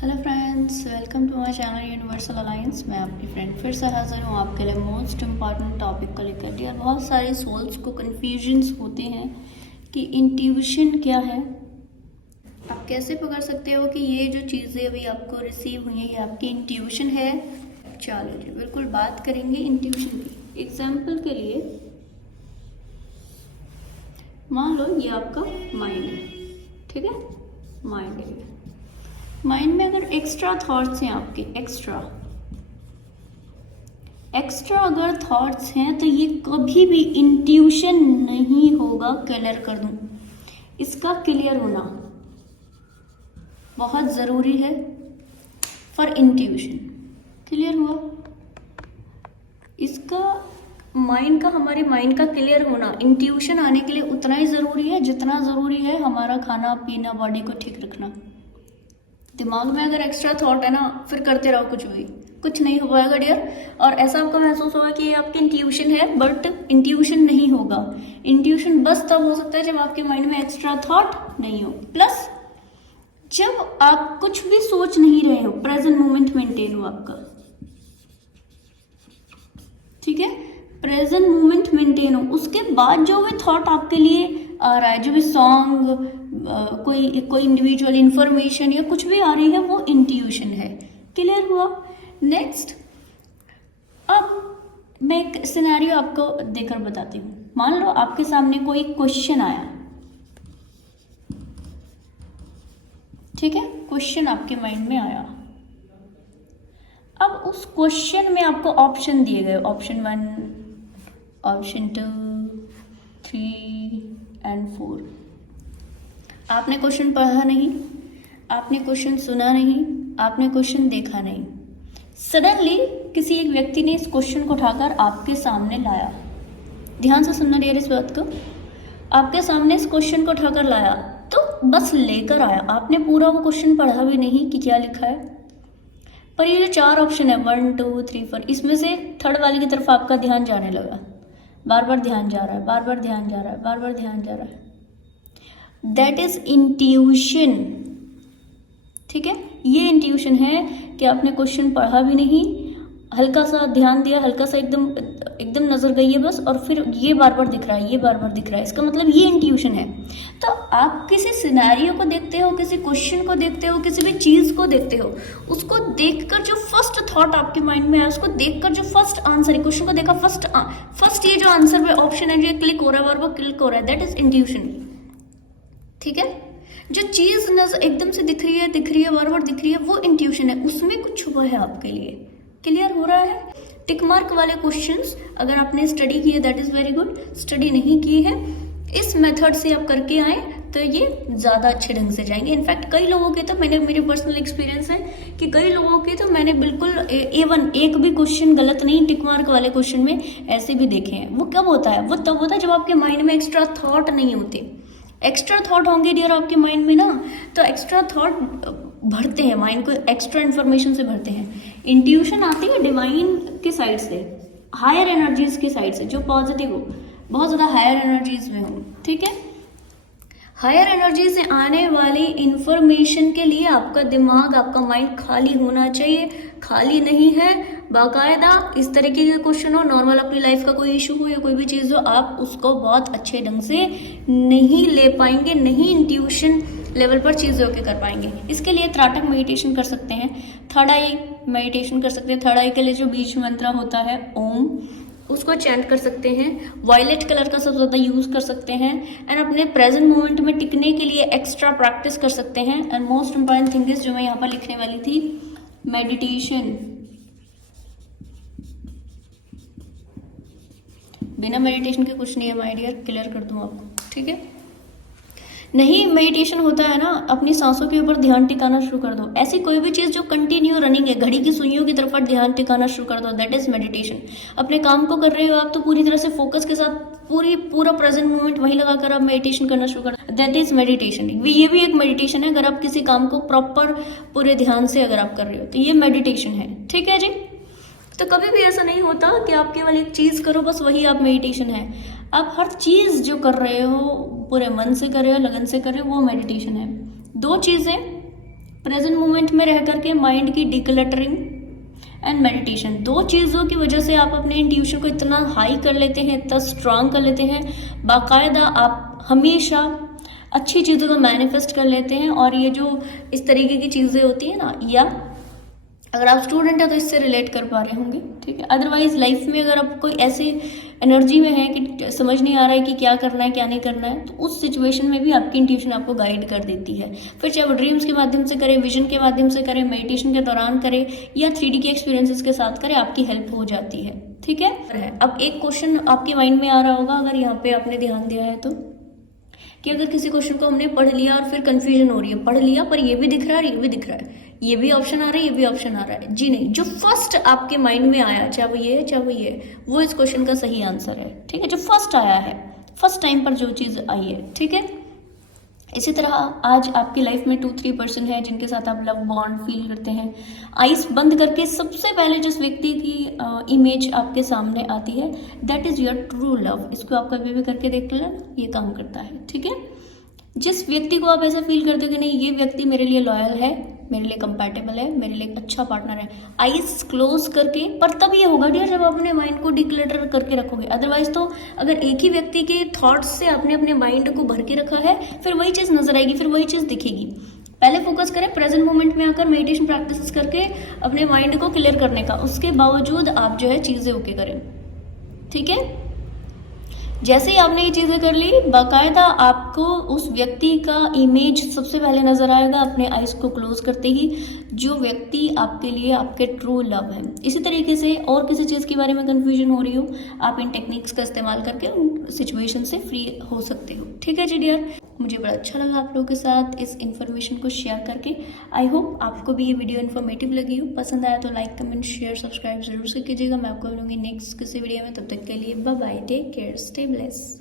Hello friends, welcome to my channel universal alliance. मैं आपकी friend फिर से हाजिर हूँ आपके लिए मोस्ट इम्पॉर्टेंट टॉपिक को लेकर। यार बहुत सारे सोल्स को कन्फ्यूजन्स होते हैं कि इंट्यूशन क्या है। आप कैसे पकड़ सकते हो कि ये जो चीज़ें अभी आपको रिसीव हुई हैं ये आपकी इंट्यूशन है। चलो जी, बिल्कुल बात करेंगे इंट्यूशन की। एग्जाम्पल के लिए मान लो ये आपका माइंड है, ठीक है। माइंड है, माइंड में अगर एक्स्ट्रा थॉट्स हैं आपके, एक्स्ट्रा अगर थॉट्स हैं तो ये कभी भी इंट्यूशन नहीं होगा। क्लियर कर दूं, इसका क्लियर होना बहुत ज़रूरी है फॉर इंट्यूशन। क्लियर हुआ? इसका माइंड का, हमारे माइंड का क्लियर होना इंट्यूशन आने के लिए उतना ही ज़रूरी है जितना ज़रूरी है हमारा खाना पीना, बॉडी को ठीक रखना। दिमाग में अगर एक्स्ट्रा थॉट है ना, फिर करते रहो कुछ नहीं हो पाएगा डियर। और ऐसा आपको महसूस होगा कि ये आपकी इंट्यूशन है, बट इंट्यूशन नहीं होगा। इंट्यूशन बस तब हो सकता है जब आपके माइंड में एक्स्ट्रा थॉट नहीं हो, प्लस जब आप कुछ भी सोच नहीं रहे हो, प्रेजेंट मोमेंट मेंटेन हो आपका, ठीक है। प्रेजेंट मोमेंट मेंटेन हो, उसके बाद जो भी थॉट आपके लिए आ रहा है, जो भी सॉन्ग, कोई इंडिविजुअल इंफॉर्मेशन या कुछ भी आ रही है, वो इंट्यूशन है। क्लियर हुआ? नेक्स्ट, अब मैं एक सिनेरियो आपको देकर बताती हूँ। मान लो आपके सामने कोई क्वेश्चन आया, ठीक है। क्वेश्चन आपके माइंड में आया। अब उस क्वेश्चन में आपको ऑप्शन दिए गए, ऑप्शन 1, ऑप्शन 2, 3 एंड 4। आपने क्वेश्चन पढ़ा नहीं, आपने क्वेश्चन सुना नहीं, आपने क्वेश्चन देखा नहीं। सडनली किसी एक व्यक्ति ने इस क्वेश्चन को उठाकर आपके सामने लाया। ध्यान से सुनना डियर इस बात को। आपके सामने इस क्वेश्चन को उठाकर लाया, तो बस लेकर आया, आपने पूरा वो क्वेश्चन पढ़ा भी नहीं कि क्या लिखा है। पर ये जो 4 ऑप्शन है 1, 2, 3, 4, इसमें से थर्ड वाले की तरफ आपका ध्यान जाने लगा। बार बार ध्यान जा रहा है, बार बार ध्यान जा रहा है, बार बार ध्यान जा रहा है। दैट इज इंट्यूशन, ठीक है। ये इंट्यूशन है कि आपने क्वेश्चन पढ़ा भी नहीं, हल्का सा ध्यान दिया, हल्का सा एकदम नजर गई है बस, और फिर ये बार बार दिख रहा है, ये बार बार दिख रहा है। इसका मतलब ये इंट्यूशन है। तो आप किसी सिनेरियो को देखते हो, किसी क्वेश्चन को देखते हो, किसी भी चीज को देखते हो, उसको देखकर जो फर्स्ट थॉट आपके माइंड में आया, उसको देखकर जो फर्स्ट आंसर है, क्वेश्चन को देखा फर्स्ट ये जो आंसर में ऑप्शन है, जो क्लिक हो रहा है, बार बार क्लिक हो रहा है, दैट इज इंट्यूशन, ठीक है। जो चीज नजर एकदम से दिख रही है, बार बार दिख रही है, वो इंट्यूशन है। उसमें कुछ छुपा है आपके लिए। क्लियर हो रहा है? टिक मार्क वाले क्वेश्चंस अगर आपने स्टडी की है, that is very good. Study नहीं की है, इस मेथड से आप करके आए तो ये ज़्यादा अच्छे ढंग से जाएंगे। इनफैक्ट कई लोगों के तो मेरे पर्सनल एक्सपीरियंस है कि कई लोगों के तो मैंने बिल्कुल A1 एक भी क्वेश्चन गलत नहीं टिक मार्क वाले क्वेश्चन में ऐसे भी देखे हैं। वो कब होता है? वो तब होता है जब आपके माइंड में एक्स्ट्रा थॉट नहीं होते। एक्स्ट्रा थॉट होंगे डियर आपके माइंड में ना, तो एक्स्ट्रा थॉट भरते हैं माइंड को, एक्स्ट्रा इन्फॉर्मेशन से भरते हैं। इंट्यूशन आती है डिवाइन की साइड से, हायर एनर्जीज की साइड से, जो पॉजिटिव हो, बहुत ज़्यादा हायर एनर्जीज में हो, ठीक है। हायर एनर्जी से आने वाली इंफॉर्मेशन के लिए आपका दिमाग, आपका माइंड खाली होना चाहिए। खाली नहीं है, बाकायदा इस तरीके के क्वेश्चन हो, नॉर्मल अपनी लाइफ का कोई इशू हो या कोई भी चीज़ हो, आप उसको बहुत अच्छे ढंग से नहीं ले पाएंगे, नहीं इंट्यूशन लेवल पर चीज़ों के कर पाएंगे। इसके लिए त्राटक मेडिटेशन कर सकते हैं, थर्ड आई मेडिटेशन कर सकते हैं। थर्ड आई के लिए जो बीज मंत्र होता है ओम, उसको चैंट कर सकते हैं। वायलेट कलर का सबसे ज़्यादा यूज़ कर सकते हैं। एंड अपने प्रेजेंट मोमेंट में टिकने के लिए एक्स्ट्रा प्रैक्टिस कर सकते हैं। And most important thing is, जो मैं यहाँ पर लिखने वाली थी, मेडिटेशन। बिना मेडिटेशन के कुछ नहीं है माय डियर, क्लियर कर दूँ आपको, ठीक है। नहीं मेडिटेशन होता है ना, अपनी सांसों के ऊपर ध्यान टिकाना शुरू कर दो। ऐसी कोई भी चीज़ जो कंटिन्यू रनिंग है, घड़ी की सुइयों की तरफ ध्यान टिकाना शुरू कर दो, दैट इज मेडिटेशन। अपने काम को कर रहे हो आप तो पूरी तरह से फोकस के साथ पूरा प्रेजेंट मोमेंट वहीं लगाकर आप मेडिटेशन करना शुरू कर दो, दैट इज मेडिटेशन। ये भी एक मेडिटेशन है। अगर आप किसी काम को प्रॉपर पूरे ध्यान से अगर आप कर रहे हो तो ये मेडिटेशन है, ठीक है जी। तो कभी भी ऐसा नहीं होता कि आप केवल एक चीज़ करो बस वही आप मेडिटेशन है। आप हर चीज़ जो कर रहे हो पूरे मन से कर रहे हो, लगन से कर रहे हो, वो मेडिटेशन है। 2 चीज़ें प्रेजेंट मोमेंट में रह करके माइंड की डिक्लटरिंग एंड मेडिटेशन, दो चीज़ों की वजह से आप अपने इंट्यूशन को इतना हाई कर लेते हैं, इतना स्ट्रांग कर लेते हैं, बाकायदा आप हमेशा अच्छी चीज़ों को मैनिफेस्ट कर लेते हैं। और ये जो इस तरीके की चीज़ें होती है ना, या अगर आप स्टूडेंट हैं तो इससे रिलेट कर पा रहे होंगे, ठीक है। अदरवाइज लाइफ में अगर आप कोई ऐसे एनर्जी में है कि समझ नहीं आ रहा है कि क्या करना है क्या नहीं करना है, तो उस सिचुएशन में भी आपकी इंट्यूशन आपको गाइड कर देती है। फिर चाहे वो ड्रीम्स के माध्यम से करे, विजन के माध्यम से करे, मेडिटेशन के दौरान करे, या 3D के एक्सपीरियंसेस के साथ करे, आपकी हेल्प हो जाती है, ठीक है। अब एक क्वेश्चन आपके माइंड में आ रहा होगा, अगर यहाँ पे आपने ध्यान दिया है तो, कि अगर किसी क्वेश्चन को हमने पढ़ लिया और फिर कंफ्यूजन हो रही है, पढ़ लिया पर ये भी दिख रहा है, ये भी दिख रहा है, ये भी ऑप्शन आ रहा है, ये भी ऑप्शन आ रहा है, जी नहीं, जो फर्स्ट आपके माइंड में आया, चाहे वो ये है चाहे वो ये है, वो इस क्वेश्चन का सही आंसर है, ठीक है। जो फर्स्ट आया है, फर्स्ट टाइम पर जो चीज़ आई है, ठीक है। इसी तरह आज आपकी लाइफ में 2-3 पर्सन है जिनके साथ आप लव बॉन्ड फील करते हैं। आइस बंद करके सबसे पहले जिस व्यक्ति की इमेज आपके सामने आती है, that is your true love. इसको आप कभी भी करके देख लेना, ये काम करता है, ठीक है। जिस व्यक्ति को आप ऐसा फील करते हो कि नहीं, ये व्यक्ति मेरे लिए लॉयल है, मेरे लिए कंपैटिबल है, मेरे लिए एक अच्छा पार्टनर है, आइज क्लोज करके, पर तब ये होगा डियर जब आप अपने माइंड को डिक्लटर करके रखोगे। अदरवाइज तो अगर एक ही व्यक्ति के थॉट्स से आपने अपने माइंड को भर के रखा है, फिर वही चीज़ नजर आएगी, फिर वही चीज़ दिखेगी। पहले फोकस करें प्रेजेंट मोमेंट में आकर मेडिटेशन प्रैक्टिस करके अपने माइंड को क्लियर करने का, उसके बावजूद आप जो है चीज़ें ओके करें, ठीक है। जैसे ही आपने ये चीज़ें कर ली, बाकायदा आपको उस व्यक्ति का इमेज सबसे पहले नजर आएगा अपने आइज को क्लोज करते ही, जो व्यक्ति आपके लिए आपके ट्रू लव है। इसी तरीके से और किसी चीज़ के बारे में कंफ्यूजन हो रही हो, आप इन टेक्निक्स का इस्तेमाल करके उन सिचुएशन से फ्री हो सकते हो, ठीक है जी डियर। मुझे बड़ा अच्छा लगा आप लोगों के साथ इस इन्फॉर्मेशन को शेयर करके। आई होप आपको भी ये वीडियो इन्फॉर्मेटिव लगी हो। पसंद आया तो लाइक कमेंट शेयर सब्सक्राइब जरूर से कीजिएगा। मैं आपको मिलूंगी नेक्स्ट किसी वीडियो में, तब तक के लिए bye bye, take care, stay bless.